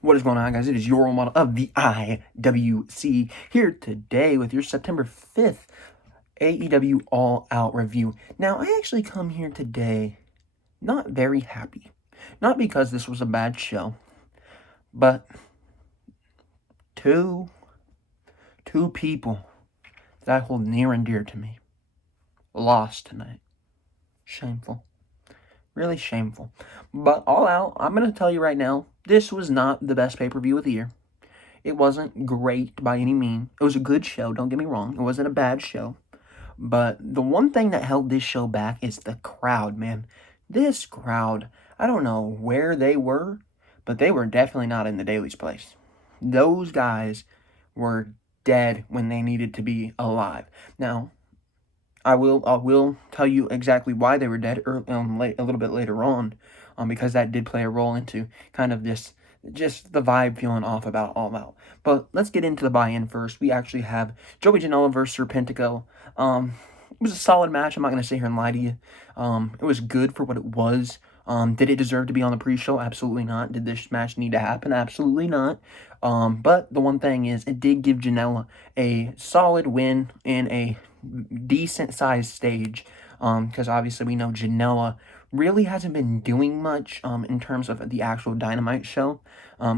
What is going on, guys? It is your role model of the IWC here today with your September 5th AEW All Out review. Now, I actually come here today not very happy. Not because this was a bad show, but two people that I hold near and dear to me lost tonight. Shameful. Really shameful. But All Out, I'm going to tell you right now, this was not the best pay-per-view of the year. It wasn't great by any means. It was a good show, don't get me wrong. It wasn't a bad show. But the one thing that held this show back is the crowd, man. This crowd, I don't know where they were, but they were definitely not in the Daily's place. Those guys were dead when they needed to be alive. Now, I will tell you exactly why they were dead a little bit later on, because that did play a role into kind of just the vibe feeling off about All Out. But let's get into the buy-in first. We actually have Joey Janela versus Sir Pentago. It was a solid match. I'm not going to sit here and lie to you. It was good for what it was. Did it deserve to be on the pre-show? Absolutely not. Did this match need to happen? Absolutely not. But the one thing is, it did give Janela a solid win in a decent-sized stage, because obviously we know Janela really hasn't been doing much in terms of the actual Dynamite show.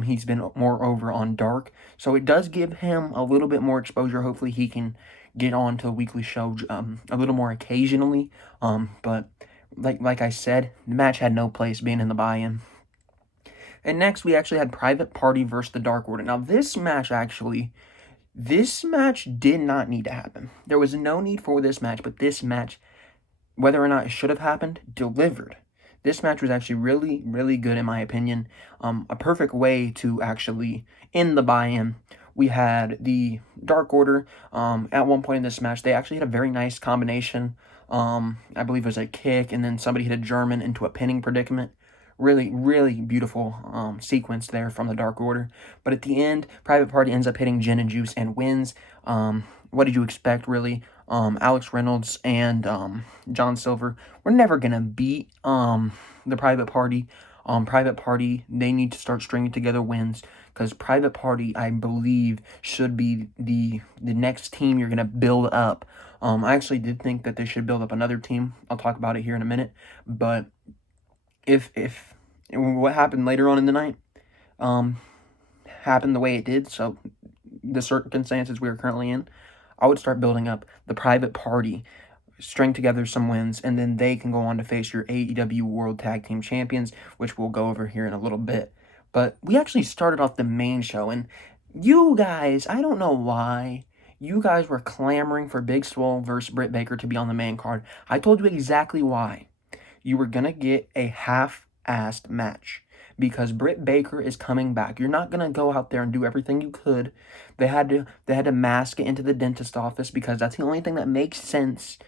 He's been more over on Dark, so it does give him a little bit more exposure. Hopefully he can get on to the weekly show a little more occasionally, but like I said, the match had no place being in the buy-in. And next, we actually had Private Party versus the Dark Order. Now, this match did not need to happen. There was no need for this match, but this match, whether or not it should have happened, delivered. This match was actually really, really good in my opinion. A perfect way to actually end the buy-in. We had the Dark Order. At one point in this match, they actually had a very nice combination. I believe it was a kick, and then somebody hit a German into a pinning predicament. Really, really beautiful sequence there from the Dark Order. But at the end, Private Party ends up hitting Gin and Juice and wins. What did you expect, really? Alex Reynolds and John Silver were never going to beat the Private Party. Private Party, they need to start stringing together wins, because Private Party, I believe, should be the next team you're going to build up. I actually did think that they should build up another team. I'll talk about it here in a minute. But if what happened later on in the night happened the way it did, so the circumstances we are currently in, I would start building up the Private Party, string together some wins, and then they can go on to face your AEW World Tag Team Champions, which we'll go over here in a little bit. But we actually started off the main show, and you guys, I don't know why, you guys were clamoring for Big Swole versus Britt Baker to be on the main card. I told you exactly why. You were going to get a half-assed match, because Britt Baker is coming back. You're not going to go out there and do everything you could. They had to mask it into the dentist office, because that's the only thing that makes sense,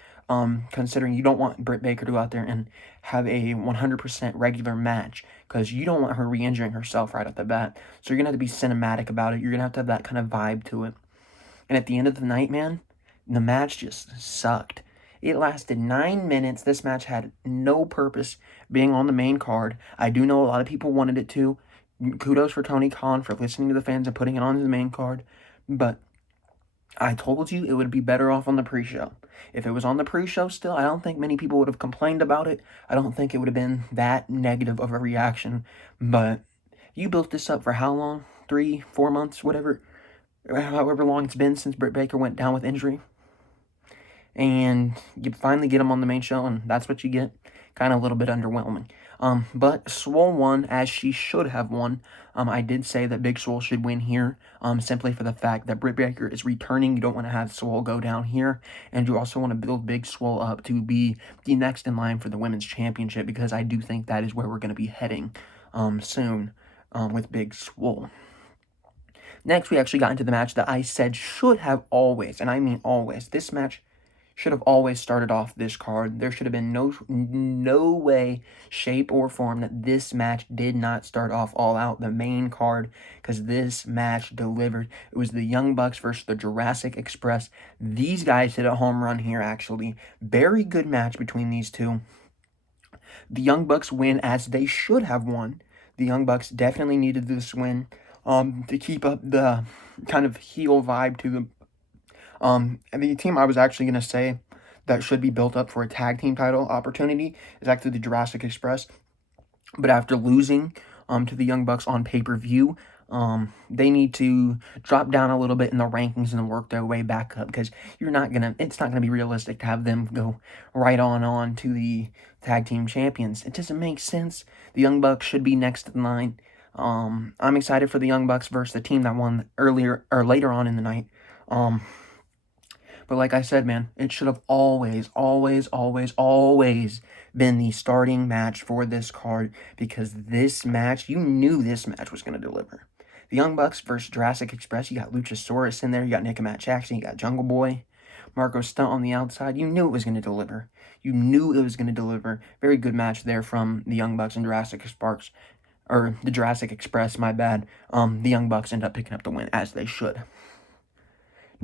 considering you don't want Britt Baker to go out there and have a 100% regular match, because you don't want her re-injuring herself right off the bat. So you're going to have to be cinematic about it. You're going to have that kind of vibe to it. And at the end of the night, man, the match just sucked. It lasted 9 minutes. This match had no purpose being on the main card. I do know a lot of people wanted it to. Kudos for Tony Khan for listening to the fans and putting it on the main card. But I told you it would be better off on the pre-show. If it was on the pre-show still, I don't think many people would have complained about it. I don't think it would have been that negative of a reaction. But you built this up for how long? 3, 4 months, however long it's been since Britt Baker went down with injury. And you finally get him on the main show, and that's what you get. Kind of a little bit underwhelming. But Swole won, as she should have won. I did say that Big Swole should win here, simply for the fact that Britt Baker is returning. You don't want to have Swole go down here, and you also want to build Big Swole up to be the next in line for the Women's Championship, because I do think that is where we're going to be heading soon with Big Swole. Next, we actually got into the match that I said should have always, and I mean always, this match should have always started off this card. There should have been no way, shape, or form that this match did not start off All Out, the main card, because this match delivered. It was the Young Bucks versus the Jurassic Express. These guys hit a home run here, actually. Very good match between these two. The Young Bucks win, as they should have won. The Young Bucks definitely needed this win to keep up the kind of heel vibe to them. And the team I was actually going to say that should be built up for a tag team title opportunity is actually the Jurassic Express. But after losing to the Young Bucks on pay-per-view, they need to drop down a little bit in the rankings and work their way back up, because it's not gonna be realistic to have them go right on to the tag team champions. It doesn't make sense. The Young Bucks should be next in line. I'm excited for the Young Bucks versus the team that won later on in the night. But like I said, man, it should have always been the starting match for this card, because this match, you knew this match was going to deliver. The Young Bucks versus Jurassic Express, you got Luchasaurus in there, you got Nick and Matt Jackson, you got Jungle Boy, Marco Stunt on the outside. You knew it was going to deliver. Very good match there from the Young Bucks and Jurassic Express, my bad. The Young Bucks end up picking up the win, as they should.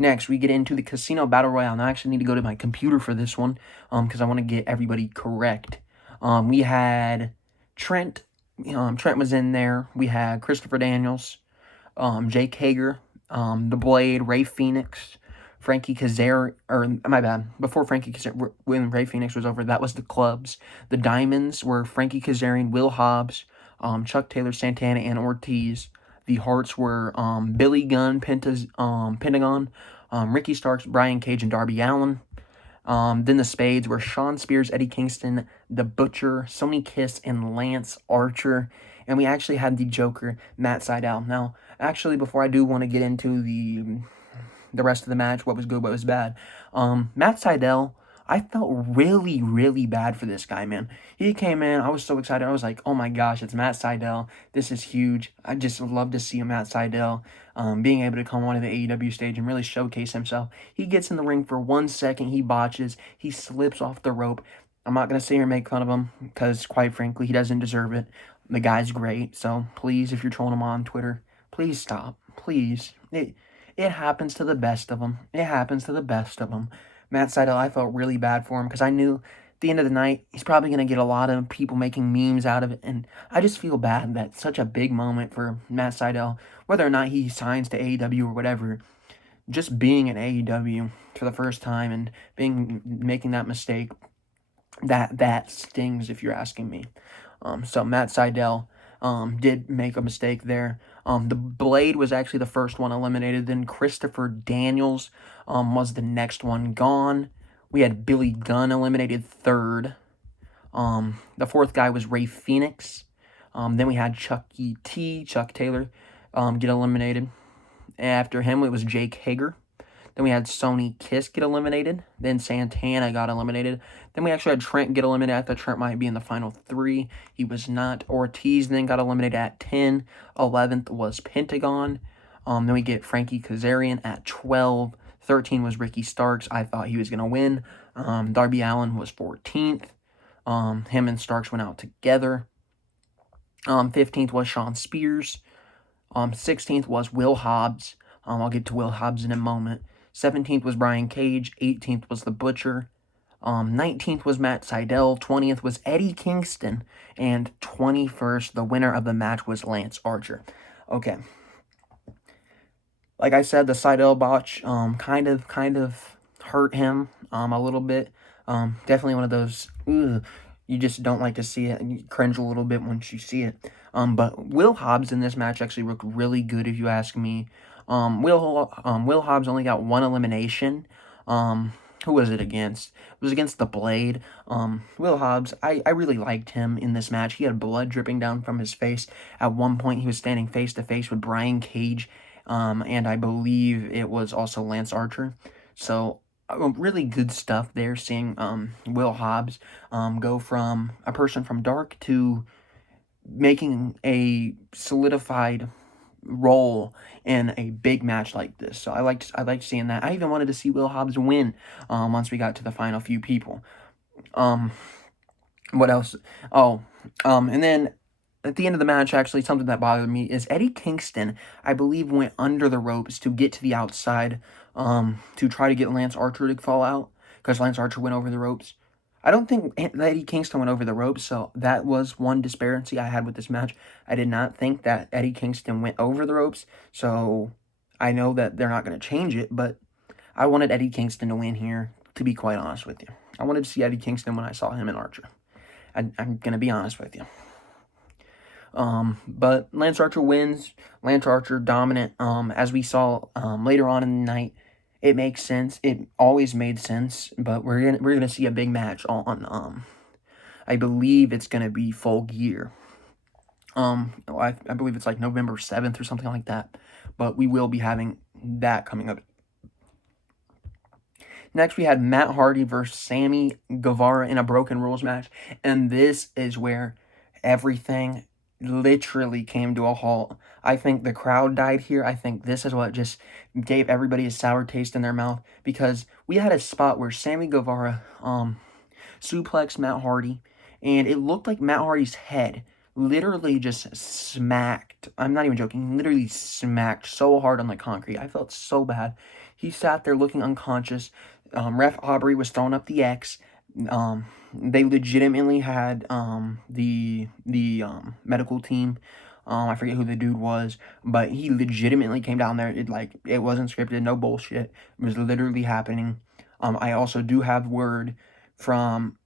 Next, we get into the Casino Battle Royale. Now, I actually need to go to my computer for this one, because I want to get everybody correct. We had Trent. Trent was in there. We had Christopher Daniels, Jake Hager, The Blade, Ray Phoenix, Frankie Kazarian, before Frankie Kazarian, when Ray Phoenix was over, that was the clubs. The Diamonds were Frankie Kazarian, Will Hobbs, Chuck Taylor, Santana, and Ortiz. The Hearts were Billy Gunn, Pentagon, Ricky Starks, Brian Cage, and Darby Allin. Then the Spades were Sean Spears, Eddie Kingston, The Butcher, Sonny Kiss, and Lance Archer. And we actually had the Joker, Matt Sydal. Now, actually, before I do want to get into the rest of the match, what was good, what was bad, Matt Sydal, I felt really, really bad for this guy, man. He came in, I was so excited. I was like, oh my gosh, it's Matt Sydal. This is huge. I just love to see Matt Sydal being able to come onto the AEW stage and really showcase himself. He gets in the ring for 1 second, he botches, he slips off the rope. I'm not going to sit here and make fun of him, because quite frankly, he doesn't deserve it. The guy's great, so please, if you're trolling him on Twitter, please stop. Please. It happens to the best of them. Matt Sydal, I felt really bad for him, because I knew at the end of the night, he's probably going to get a lot of people making memes out of it, and I just feel bad that such a big moment for Matt Sydal, whether or not he signs to AEW or whatever, just being in AEW for the first time and making that mistake, that stings, if you're asking me. So Matt Sydal did make a mistake there. The Blade was actually the first one eliminated. Then Christopher Daniels was the next one gone. We had Billy Gunn eliminated third. The fourth guy was Ray Phoenix. Then we had Chuck Taylor, get eliminated. After him, it was Jake Hager. Then we had Sonny Kiss get eliminated. Then Santana got eliminated. Then we actually had Trent get eliminated. I thought Trent might be in the final 3. He was not. Ortiz then got eliminated at 10. 11th was Pentagon. Then we get Frankie Kazarian at 12. 13 was Ricky Starks. I thought he was going to win. Darby Allin was 14th. Him and Starks went out together. 15th was Sean Spears. 16th was Will Hobbs. I'll get to Will Hobbs in a moment. 17th was Brian Cage. 18th was The Butcher. 19th was Matt Sydal. 20th was Eddie Kingston. And 21st, the winner of the match was Lance Archer. Okay. Like I said, the Sydal botch kind of hurt him a little bit. Definitely one of those, you just don't like to see it, and you cringe a little bit once you see it. But Will Hobbs in this match actually looked really good, if you ask me. Will Hobbs only got 1 elimination. Who was it against? It was against The Blade. Will Hobbs, I really liked him in this match. He had blood dripping down from his face. At one point, he was standing face-to-face with Brian Cage, and I believe it was also Lance Archer. So, really good stuff there, seeing Will Hobbs go from a person from dark to making a solidified role in a big match like this. So I liked seeing that. I even wanted to see Will Hobbs win once we got to the final few people. What else? And then at the end of the match, actually, something that bothered me is Eddie Kingston, I believe, went under the ropes to get to the outside to try to get Lance Archer to fall out, because Lance Archer went over the ropes. I don't think Eddie Kingston went over the ropes, so that was one disparity I had with this match. I did not think that Eddie Kingston went over the ropes, so I know that they're not going to change it, but I wanted Eddie Kingston to win here, to be quite honest with you. I wanted to see Eddie Kingston when I saw him in Archer. I'm going to be honest with you. But Lance Archer wins. Lance Archer dominant. As we saw later on in the night, it makes sense. It always made sense. But we're gonna see a big match on I believe it's gonna be Full Gear. I believe it's like November 7th or something like that. But we will be having that coming up. Next, we had Matt Hardy versus Sammy Guevara in a Broken Rules match, and this is where everything literally came to a halt. I think the crowd died here. I think this is what just gave everybody a sour taste in their mouth, because we had a spot where Sammy Guevara suplexed Matt Hardy, and it looked like Matt Hardy's head literally just smacked. I'm not even joking. Literally smacked so hard on the concrete. I felt so bad. He sat there looking unconscious. Ref Aubrey was throwing up the X. They legitimately had the medical team. I forget who the dude was, but he legitimately came down there. It wasn't scripted, no bullshit. It was literally happening. I also do have word from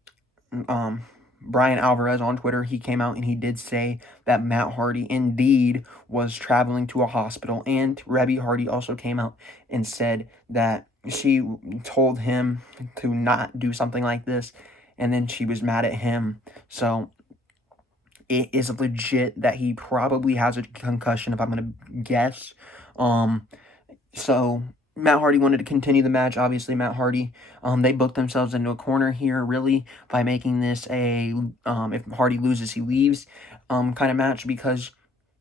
Brian Alvarez on Twitter. He came out and he did say that Matt Hardy indeed was traveling to a hospital, and Rebby Hardy also came out and said that she told him to not do something like this, and then she was mad at him. So it is legit that he probably has a concussion, if I'm going to guess. So Matt Hardy wanted to continue the match. Obviously, Matt Hardy, they booked themselves into a corner here, really, by making this a, if Hardy loses, he leaves, kind of match, because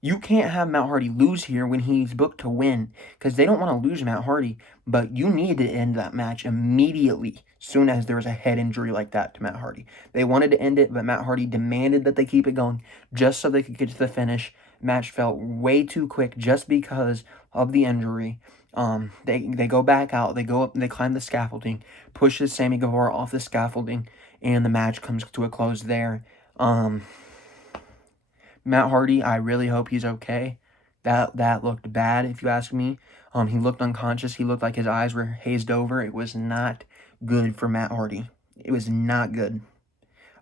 you can't have Matt Hardy lose here when he's booked to win, because they don't want to lose Matt Hardy, but you need to end that match immediately, soon as there was a head injury like that to Matt Hardy. They wanted to end it, but Matt Hardy demanded that they keep it going, just so they could get to the finish. Match felt way too quick just because of the injury. They go back out, they go up, they climb the scaffolding, pushes Sammy Guevara off the scaffolding, and the match comes to a close there. Matt Hardy, I really hope he's okay. That looked bad, if you ask me. He looked unconscious. He looked like his eyes were hazed over. It was not good for Matt Hardy. It was not good.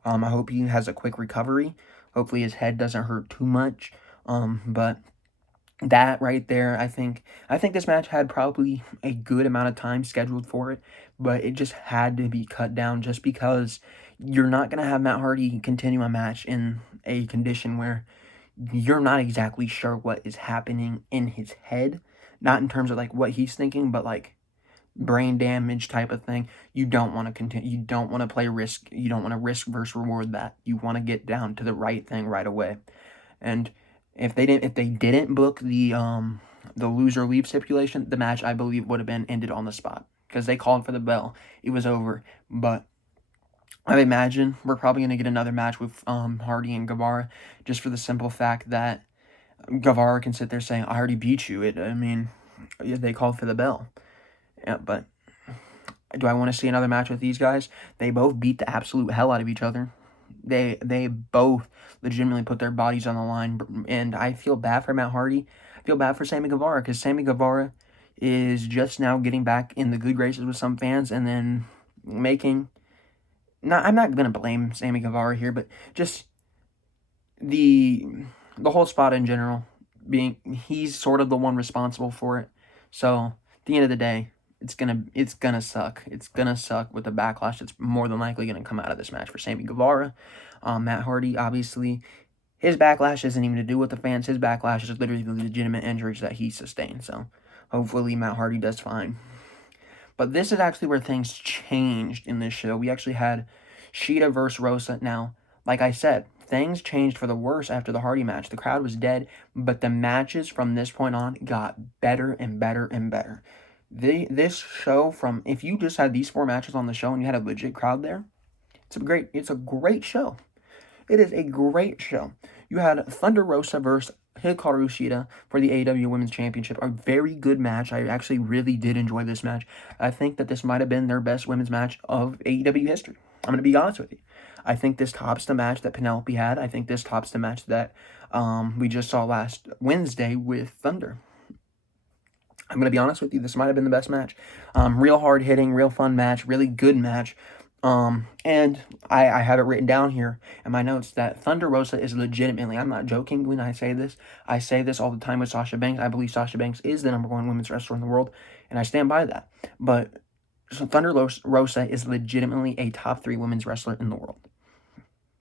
I hope he has a quick recovery. Hopefully his head doesn't hurt too much. But that right there, I think this match had probably a good amount of time scheduled for it, but it just had to be cut down, just because you're not going to have Matt Hardy continue a match in a condition where you're not exactly sure what is happening in his head. Not in terms of like what he's thinking, but like brain damage type of thing. You don't want to continue. You don't want to play risk. You don't want to risk versus reward that. You want to get down to the right thing right away. And if they didn't book the loser leave stipulation, the match, I believe, would have been ended on the spot, because they called for the bell. It was over. But I imagine we're probably going to get another match with Hardy and Guevara, just for the simple fact that Guevara can sit there saying, I already beat you. They called for the bell. Yeah, but do I want to see another match with these guys? They both beat the absolute hell out of each other. They both legitimately put their bodies on the line, and I feel bad for Matt Hardy. I feel bad for Sammy Guevara, because Sammy Guevara is just now getting back in the good graces with some fans, and then making... I'm not going to blame Sammy Guevara here, but just the whole spot in general, he's sort of the one responsible for it. So, at the end of the day, it's gonna suck. It's gonna suck with the backlash that's more than likely gonna come out of this match for Sammy Guevara. Matt Hardy, obviously, his backlash isn't even to do with the fans. His backlash is literally the legitimate injuries that he sustained. So, hopefully, Matt Hardy does fine. But this is actually where things changed in this show. We actually had Shida versus Rosa. Now, like I said, things changed for the worse after the Hardy match. The crowd was dead, but the matches from this point on got better and better and better. This show, if you just had these 4 matches on the show and you had a legit crowd there, it's a great show. It is a great show. You had Thunder Rosa versus Hikarushita for the AEW Women's Championship. A very good match. I actually really did enjoy this match. I think that this might have been their best women's match of AEW history. I'm going to be honest with you. I think this tops the match that Penelope had. I think this tops the match that we just saw last Wednesday with Thunder. I'm going to be honest with you. This might have been the best match. Real hard hitting, real fun match, really good match. And I have it written down here in my notes that Thunder Rosa is legitimately, I'm not joking when I say this all the time with Sasha Banks. I believe Sasha Banks is the #1 women's wrestler in the world, and I stand by that. But so Thunder Rosa is legitimately a top 3 women's wrestler in the world.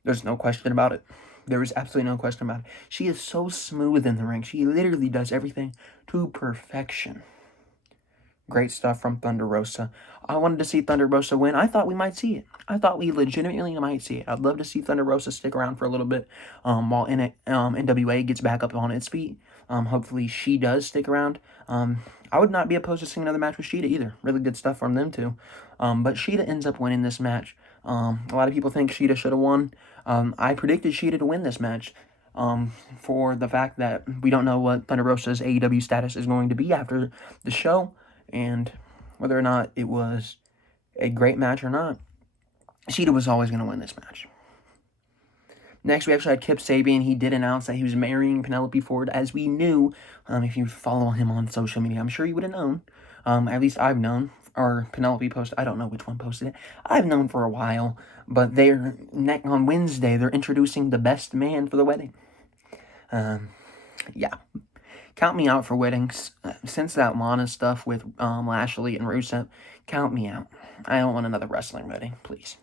There's no question about it. There is absolutely no question about it. She is so smooth in the ring. She literally does everything to perfection. Great stuff from Thunder Rosa. I wanted to see Thunder Rosa win. I thought we might see it. I thought we legitimately might see it. I'd love to see Thunder Rosa stick around for a little bit while NWA gets back up on its feet. Hopefully she does stick around. I would not be opposed to seeing another match with Shida either. Really good stuff from them too. But Shida ends up winning this match. A lot of people think Shida should have won. I predicted Shida to win this match. For the fact that we don't know what Thunder Rosa's AEW status is going to be after the show, and whether or not it was a great match or not, Shida was always going to win this match. Next, we actually had Kip Sabian. He did announce that he was marrying Penelope Ford, as we knew. If you follow him on social media, I'm sure you would have known. At least I've known. Or Penelope posted. I don't know which one posted it. I've known for a while. But on Wednesday, they're introducing the best man for the wedding. Yeah. Count me out for weddings. Since that Lana stuff with Lashley and Rusev, count me out. I don't want another wrestling wedding, please.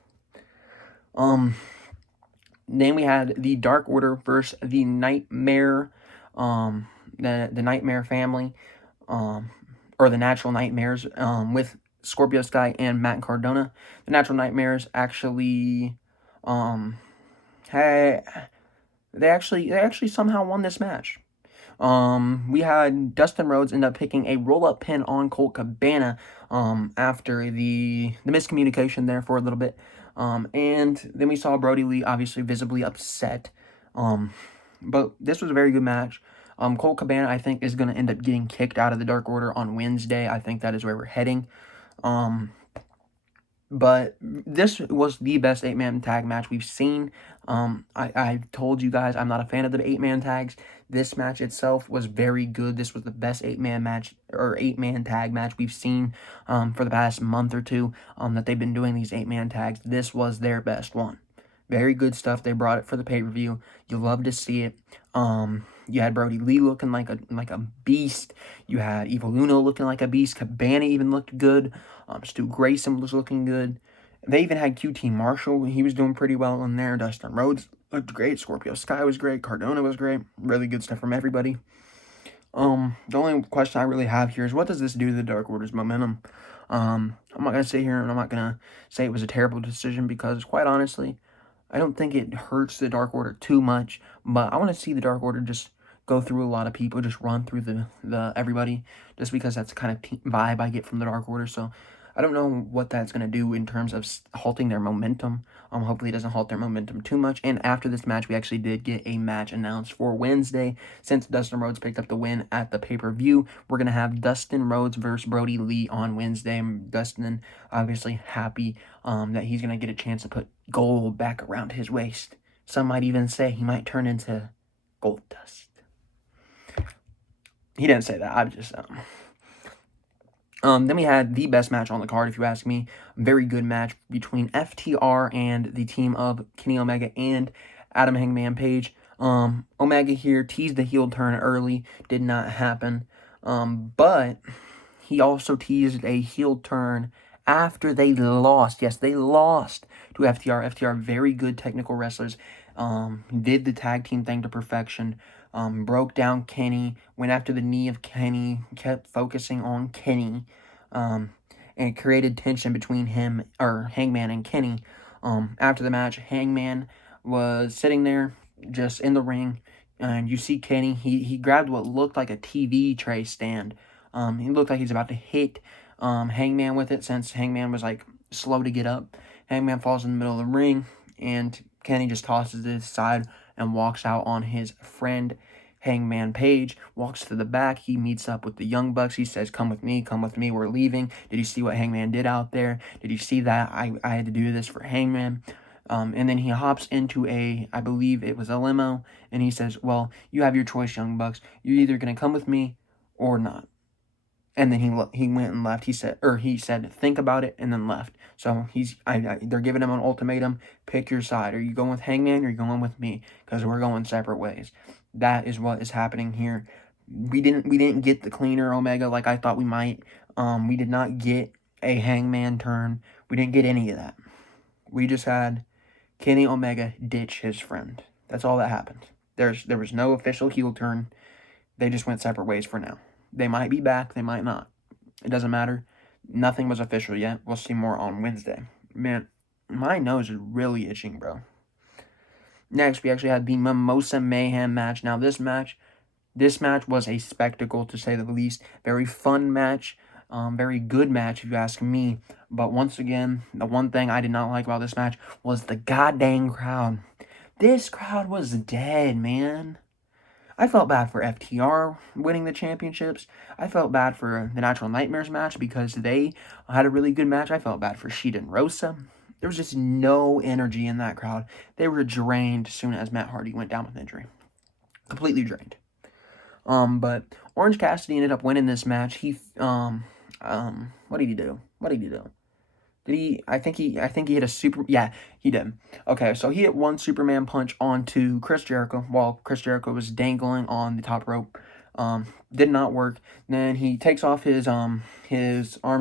Then we had the Dark Order versus the Nightmare, the Nightmare family, or the Natural Nightmares, with Scorpio Sky and Matt Cardona. The Natural Nightmares actually, they actually somehow won this match. We had Dustin Rhodes end up picking a roll-up pin on Colt Cabana, after the miscommunication there for a little bit. And then we saw Brody Lee obviously visibly upset. But this was a very good match. Colt Cabana, I think, is going to end up getting kicked out of the Dark Order on Wednesday. I think that is where we're heading. But this was the best 8-man tag match we've seen. I told you guys I'm not a fan of the 8-man tags. This match itself was very good. This was the best 8-man match or 8-man tag match we've seen for the past month or two that they've been doing these 8-man tags. This was their best one. Very good stuff. They brought it for the pay-per-view. You love to see it. You had Brody Lee looking like a beast. You had Evil Uno looking like a beast. Cabana even looked good. Stu Grayson was looking good. They even had QT Marshall. He was doing pretty well in there. Dustin Rhodes looked great. Scorpio Sky was great. Cardona was great. Really good stuff from everybody. The only question I really have here is, what does this do to the Dark Order's momentum? I'm not going to sit here and I'm not going to say it was a terrible decision, because quite honestly, I don't think it hurts the Dark Order too much, but I want to see the Dark Order just go through a lot of people, just run through the everybody, just because that's the kind of vibe I get from the Dark Order. So I don't know what that's going to do in terms of halting their momentum. Hopefully it doesn't halt their momentum too much. And after this match, we actually did get a match announced for Wednesday. Since Dustin Rhodes picked up the win at the pay-per-view, we're going to have Dustin Rhodes versus Brody Lee on Wednesday. Dustin obviously happy that he's going to get a chance to put gold back around his waist. Some might even say he might turn into gold dust. He didn't say that. I'm just... Then we had the best match on the card, if you ask me. Very good match between FTR and the team of Kenny Omega and Adam Hangman Page. Omega here teased the heel turn early. Did not happen. But he also teased a heel turn after they lost. Yes, they lost to FTR. FTR, very good technical wrestlers. Did the tag team thing to perfection. Broke down Kenny, went after the knee of Kenny, kept focusing on Kenny, and it created tension between Hangman and Kenny. After the match, Hangman was sitting there just in the ring, and you see Kenny, he grabbed what looked like a TV tray stand. He looked like he's about to hit Hangman with it, since Hangman was like slow to get up. Hangman falls in the middle of the ring, and Kenny just tosses it aside and walks out on his friend Hangman Page walks to the back. He meets up with the Young Bucks. He says, come with me, we're leaving. Did you see what Hangman did out there? Did you see that? I had to do this for Hangman. And then he hops into I believe it was a limo, and he says, well, you have your choice, Young Bucks. You're either going to come with me or not. And then he went and left. He said, think about it, and then left. So they're giving him an ultimatum. Pick your side. Are you going with Hangman or are you going with me? Because we're going separate ways. That is what is happening here. We didn't get the cleaner Omega like I thought we might. We did not get a Hangman turn. We didn't get any of that. We just had Kenny Omega ditch his friend. That's all that happened. There was no official heel turn. They just went separate ways for now. They might be back. They might not. It doesn't matter. Nothing was official yet. We'll see more on Wednesday. Man, my nose is really itching, bro. Next, we actually had the Mimosa Mayhem match. Now, this match was a spectacle, to say the least. Very fun match. Very good match, if you ask me. But once again, the one thing I did not like about this match was the goddamn crowd. This crowd was dead, man. I felt bad for FTR winning the championships. I felt bad for the Natural Nightmares match because they had a really good match. I felt bad for Sheeta and Rosa. There was just no energy in that crowd. They were drained as soon as Matt Hardy went down with injury. Completely drained. But Orange Cassidy ended up winning this match. What did he do? I think he hit a super... Yeah, he did. Okay, so he hit one Superman punch onto Chris Jericho while Chris Jericho was dangling on the top rope. Did not work. Then he takes off his arm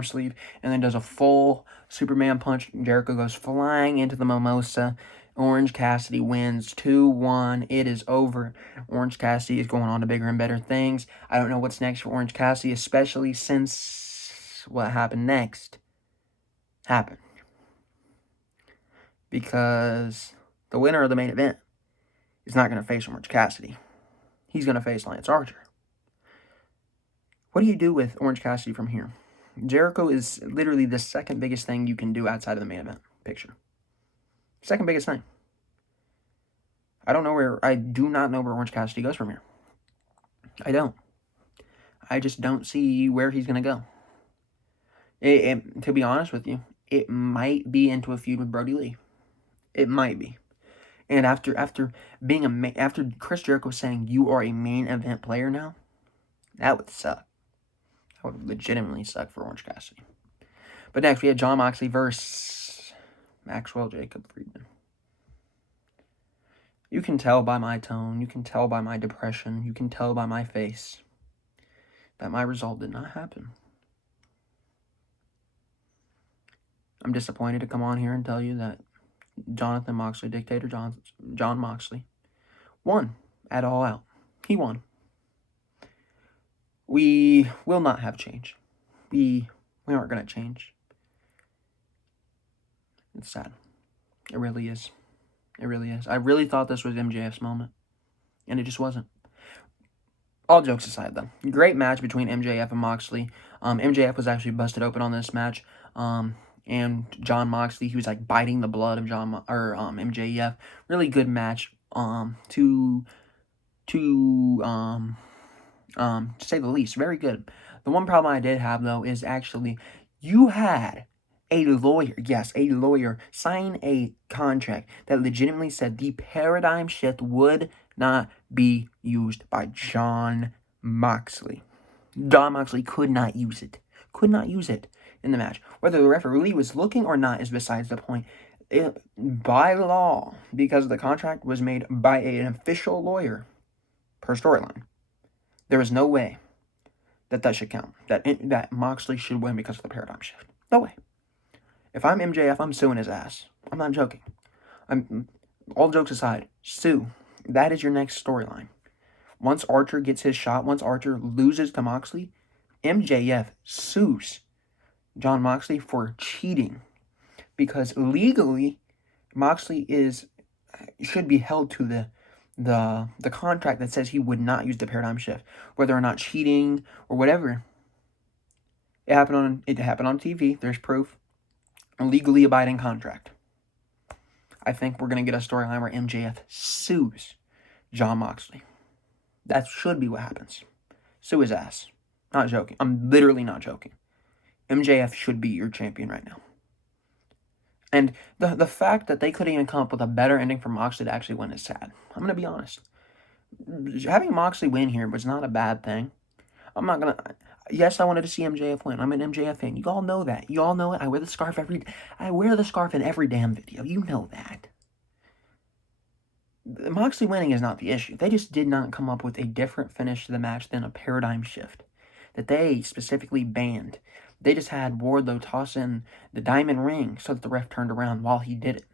sleeve and then does a full Superman punch. Jericho goes flying into the Mimosa. Orange Cassidy wins 2-1. It is over. Orange Cassidy is going on to bigger and better things. I don't know what's next for Orange Cassidy, especially since what happened next happened. Because the winner of the main event is not going to face Orange Cassidy. He's going to face Lance Archer. What do you do with Orange Cassidy from here? Jericho is literally the second biggest thing you can do outside of the main event picture. Second biggest thing. I do not know where Orange Cassidy goes from here. I don't. I just don't see where he's going to go. To be honest with you, it might be into a feud with Brody Lee. It might be. And after Chris Jericho saying you are a main event player now, that would suck. That would legitimately suck for Orange Cassidy. But next we had Jon Moxley versus Maxwell Jacob Friedman. You can tell by my tone, you can tell by my depression, you can tell by my face that my result did not happen. I'm disappointed to come on here and tell you that Jonathan Moxley, Dictator John Moxley, won at All Out. He won. We will not have change. We aren't going to change. It's sad. It really is. It really is. I really thought this was MJF's moment, and it just wasn't. All jokes aside, though. Great match between MJF and Moxley. MJF was actually busted open on this match. And Jon Moxley, he was like biting the blood of MJF. Really good match. To say the least, very good. The one problem I did have though is actually you had a lawyer sign a contract that legitimately said the paradigm shift would not be used by Jon Moxley. Jon Moxley could not use it. In the match. Whether the referee was looking or not is besides the point. By law, because the contract was made by an official lawyer per storyline, there is no way that should count. That Moxley should win because of the paradigm shift. No way. If I'm MJF, I'm suing his ass. I'm not joking. All jokes aside, sue. That is your next storyline. Once Archer gets his shot, once Archer loses to Moxley, MJF sues Jon Moxley for cheating, because legally Moxley should be held to the contract that says he would not use the paradigm shift, whether or not cheating or whatever. It happened on TV. There's proof. A legally abiding contract. I think we're gonna get a storyline where MJF sues Jon Moxley. That should be what happens. Sue his ass. Not joking. I'm literally not joking. MJF should be your champion right now. And the fact that they couldn't even come up with a better ending for Moxley to actually win is sad. I'm going to be honest. Having Moxley win here was not a bad thing. I'm not going to... Yes, I wanted to see MJF win. I'm an MJF fan. You all know that. You all know it. I wear the scarf in every damn video. You know that. Moxley winning is not the issue. They just did not come up with a different finish to the match than a paradigm shift that they specifically banned. They just had Wardlow toss in the diamond ring so that the ref turned around while he did it.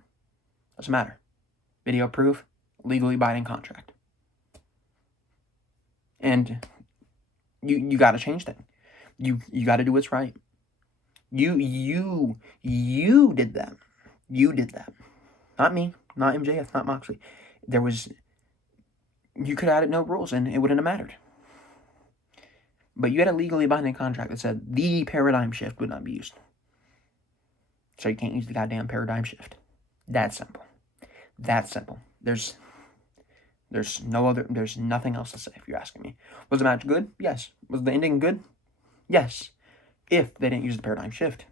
Doesn't matter. Video proof, legally binding contract. And you got to change that. You got to do what's right. You did that. You did that. Not me, not MJF, not Moxley. You could have added no rules and it wouldn't have mattered. But you had a legally binding contract that said the paradigm shift would not be used. So you can't use the goddamn paradigm shift. That's simple. That's simple. There's nothing else to say if you're asking me. Was the match good? Yes. Was the ending good? Yes. If they didn't use the paradigm shift.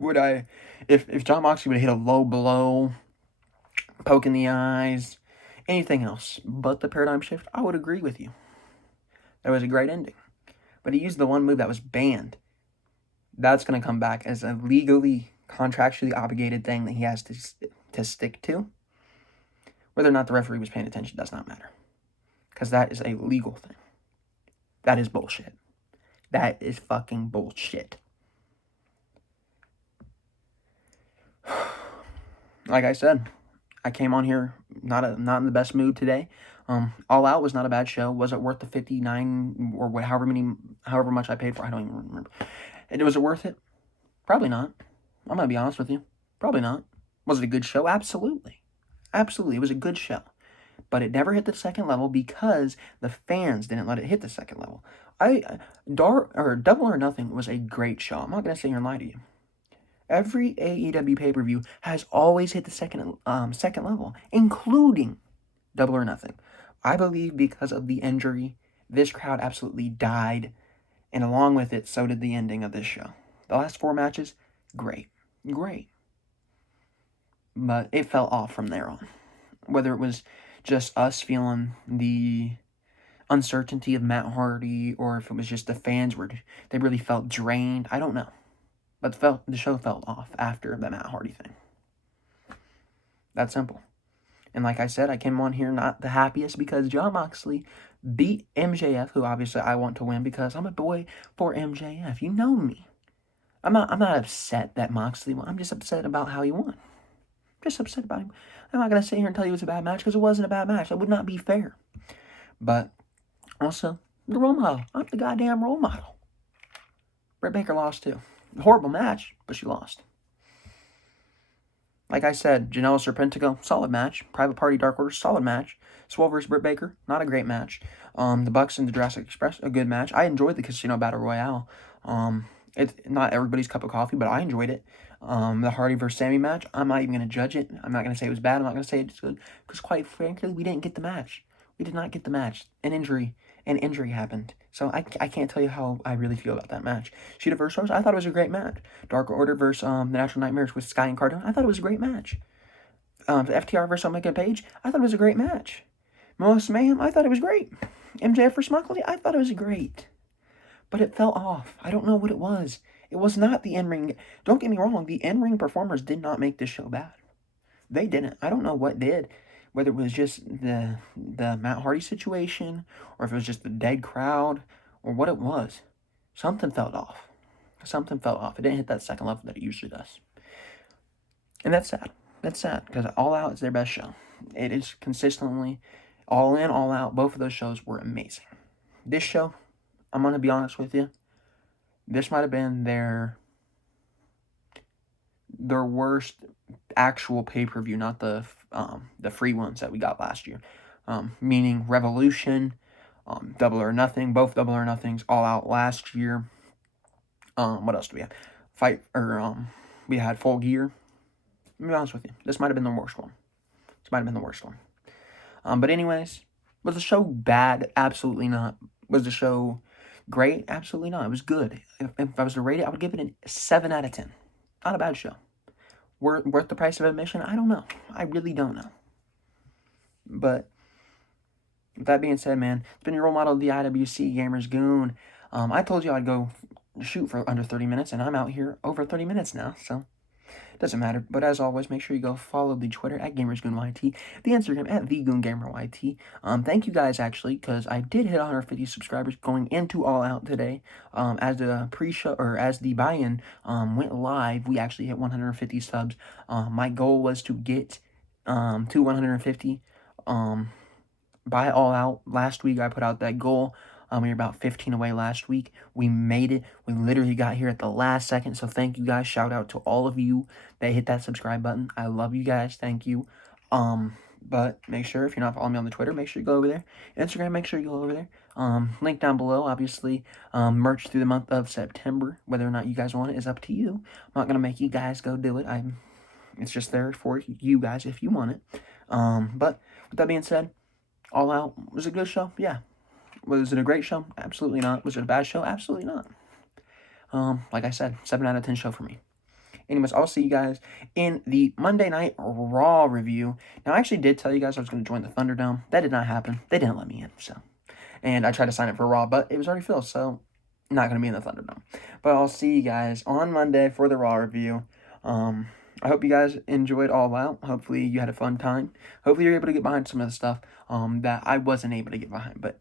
If John Moxley would have hit a low blow, poke in the eyes, anything else but the paradigm shift, I would agree with you. That was a great ending. But he used the one move that was banned. That's going to come back as a legally, contractually obligated thing that he has to stick to. Whether or not the referee was paying attention does not matter. Because that is a legal thing. That is bullshit. That is fucking bullshit. Like I said, I came on here not in the best mood today. All Out was not a bad show. Was it worth the $59 or however much I paid for? I don't even remember. Was it worth it? Probably not. I'm gonna be honest with you. Probably not. Was it a good show? Absolutely. Absolutely. It was a good show. But it never hit the second level because the fans didn't let it hit the second level. Double or Nothing was a great show. I'm not gonna sit here and lie to you. Every AEW pay-per-view has always hit the second level, including Double or Nothing. I believe because of the injury, this crowd absolutely died, and along with it, so did the ending of this show. The last 4 matches, great. But it fell off from there on. Whether it was just us feeling the uncertainty of Matt Hardy, or if it was just the fans they really felt drained, I don't know. But the show fell off after the Matt Hardy thing. That's simple. And like I said, I came on here not the happiest because John Moxley beat MJF, who obviously I want to win because I'm a boy for MJF. You know me. I'm not upset that Moxley won. I'm just upset about how he won. Just upset about him. I'm not going to sit here and tell you it was a bad match because it wasn't a bad match. That would not be fair. But also, the role model. I'm the goddamn role model. Britt Baker lost too. Horrible match, but she lost. Like I said, Janela, Sir Pentago, solid match. Private Party, Dark Order, solid match. Swole vs. Britt Baker, not a great match. The Bucks and the Jurassic Express, a good match. I enjoyed the Casino Battle Royale. It's not everybody's cup of coffee, but I enjoyed it. The Hardy vs. Sammy match, I'm not even going to judge it. I'm not going to say it was bad. I'm not going to say it's good. Because quite frankly, we didn't get the match. We did not get the match. An injury happened. So I can't tell you how I really feel about that match. Sheeta vs. Rosa, I thought it was a great match. Dark Order versus the Natural Nightmares with Sky and Cardona, I thought it was a great match. FTR versus Omega Page, I thought it was a great match. Mimosa Mayhem, I thought it was great. MJF versus Moxley, I thought it was great. But it fell off. I don't know what it was. It was not the in-ring. Don't get me wrong, the in-ring performers did not make this show bad. They didn't. I don't know what did. Whether it was just the Matt Hardy situation, or if it was just the dead crowd, or what it was. Something fell off. It didn't hit that second level that it usually does. And that's sad. Because All Out is their best show. It is consistently All In, All Out. Both of those shows were amazing. This show, I'm going to be honest with you, this might have been their worst actual pay-per-view, not the free ones that we got last year. Meaning Revolution, Double or Nothing, both Double or Nothings, All Out last year. What else do we have? We had Full Gear. Let me be honest with you. This might have been the worst one. But anyways, Was the show bad? Absolutely not. Was the show great? Absolutely not. It was good. If I was to rate it, I would give it a 7 out of 10. Not a bad show. Worth the price of admission? I don't know. I really don't know. But with that being said, man, it's been your role model, the IWC Gamers Goon. I told you I'd go shoot for under 30 minutes, and I'm out here over 30 minutes now, so it doesn't matter. But as always, make sure you go follow the Twitter at GamersGoonYT, the Instagram at thegoongameryt. Thank you guys, actually, because I did hit 150 subscribers going into All Out today. As the pre-show, or as the buy-in went live, we actually hit 150 subs. My goal was to get to 150 by All Out. Last week, I put out that goal. We were about 15 away last week. We made it. We literally got here at the last second. So thank you guys. Shout out to all of you that hit that subscribe button. I love you guys. Thank you. But make sure, if you're not following me on the Twitter, make sure you go over there. Instagram, make sure you go over there. Link down below. Obviously, merch through the month of September. Whether or not you guys want it is up to you. I'm not gonna make you guys go do it. It's just there for you guys if you want it. But with that being said, All Out was a good show. Yeah. Was it a great show? Absolutely not. Was it a bad show? Absolutely not. Like I said, 7 out of 10 show for me. Anyways, I'll see you guys in the Monday Night Raw review. Now, I actually did tell you guys I was going to join the Thunderdome. That did not happen. They didn't let me in, so. And I tried to sign up for Raw, but it was already filled, so not going to be in the Thunderdome. But I'll see you guys on Monday for the Raw review. I hope you guys enjoyed All Out. Hopefully you had a fun time. Hopefully you're able to get behind some of the stuff that I wasn't able to get behind. But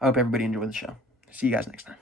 I hope everybody enjoyed the show. See you guys next time.